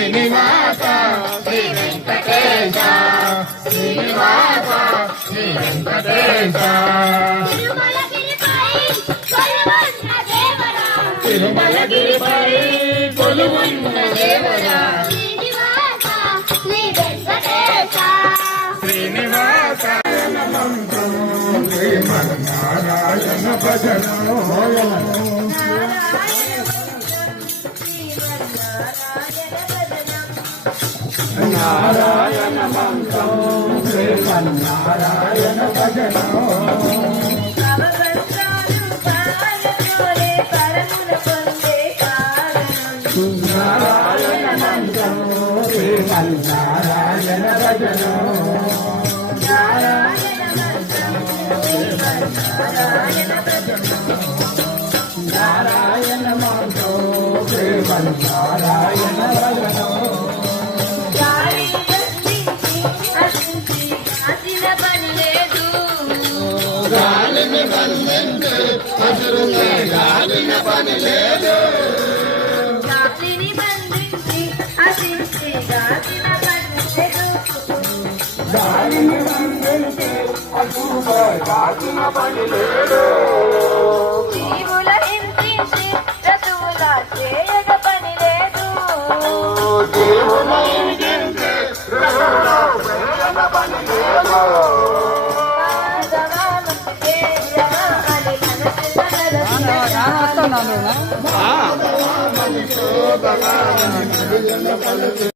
శ్రీనివాస శ్రీ వెంకటేశ శ్రీనివాస శ్రీ వెంకటేశ తిరుమలగిరిపై కొలువున్న దేవరా. శ్రీనివాస శ్రీమన్నారాయణ భజనో. నారాయణ మంత్రం శ్రీమన్నారాయణ భజనో. నారాయణ మంత్రం శ్రీమన్నారాయణ గాలిని బంధించి గాలిన పని లేదు గాలిని బంధించి గాలిన పని లేదు జగన్